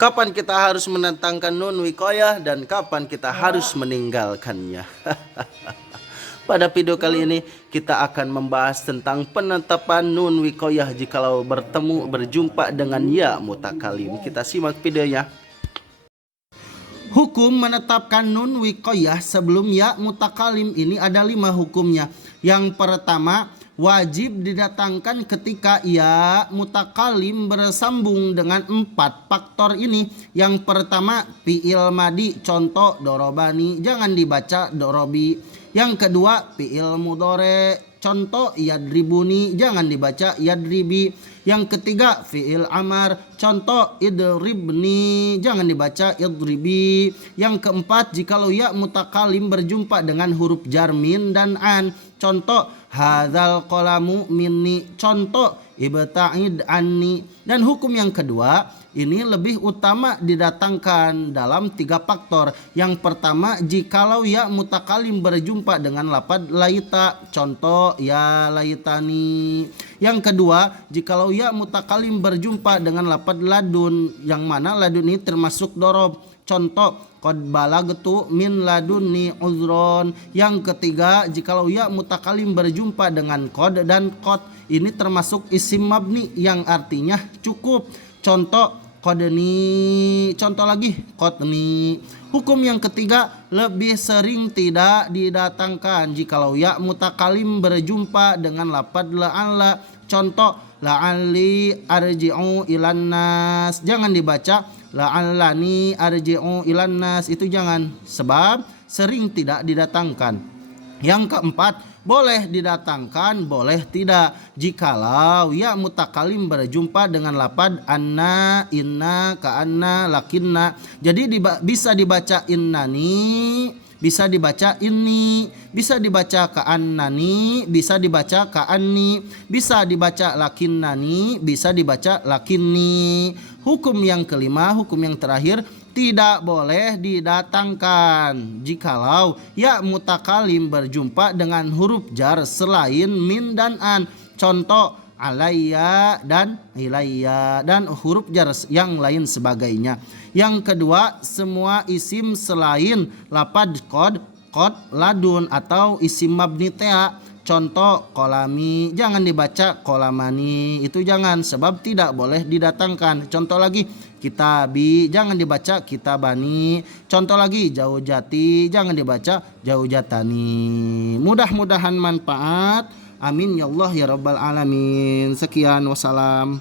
Kapan kita harus menentangkan nun wikoyah dan kapan kita harus meninggalkannya. Pada video kali ini kita akan membahas tentang penetapan nun wikoyah jikalau berjumpa dengan ya mutakalim. Kita simak videonya. Hukum menetapkan nun wikoyah sebelum ya mutakalim ini ada 5 hukumnya. Yang pertama, wajib didatangkan ketika ya mutakalim bersambung dengan 4 faktor ini. Yang pertama, fi'il madi, contoh dorobani, jangan dibaca dorobi. Yang kedua, fi'il mudhore, contoh yadribuni, jangan dibaca yadribi. Yang ketiga, fi'il amar, contoh idribni, jangan dibaca idribi. Yang keempat, jikalau ya mutakalim berjumpa dengan huruf jar min dan an, contoh hadzal qalamu minni, contoh ibta'id anni. Dan hukum yang kedua ini lebih utama didatangkan dalam 3 faktor. Yang pertama, jikalau ya mutakalim berjumpa dengan lafaz laita, contoh ya laitani. Yang kedua, jikalau ya mutakalim berjumpa dengan lafaz ladun, yang mana ladun ini termasuk dorob, contoh qad balagtu min ladunni uzron. Yang ketiga, jikalau ya mutakalim berjumpa dengan qad dan qad, ini termasuk isim mabni yang artinya cukup, contoh qadni, contoh lagi qadni. Hukum yang ketiga, lebih sering tidak didatangkan jikalau ya mutakalim berjumpa dengan lafaz la'alla, contoh la'alli arji'u ilan nas, jangan dibaca la'allani arji'u ilan nas, itu jangan, sebab sering tidak didatangkan. Yang keempat, boleh didatangkan, boleh tidak jikalau ya mutakalim berjumpa dengan lafaz anna, inna, ka'anna, lakinna. Jadi bisa dibaca innani, bisa dibaca inni, bisa dibaca ka'annani, bisa dibaca ka'anni, bisa dibaca lakinnani, bisa dibaca lakinni. Hukum yang kelima, hukum yang terakhir, tidak boleh didatangkan jikalau ya mutakalim berjumpa dengan huruf jar selain min dan an, contoh alayya dan ilayya, dan huruf jar yang lain sebagainya. Yang kedua, semua isim selain lafaz qad, ladun atau isim mabni ta, contoh kolami, jangan dibaca kolamani, itu jangan, sebab tidak boleh didatangkan. Contoh lagi kitabi, jangan dibaca kitabani. Contoh lagi jaujati, jangan dibaca jaujatani. Mudah-mudahan manfaat. Amin ya Allah ya rabbal alamin. Sekian, wassalam.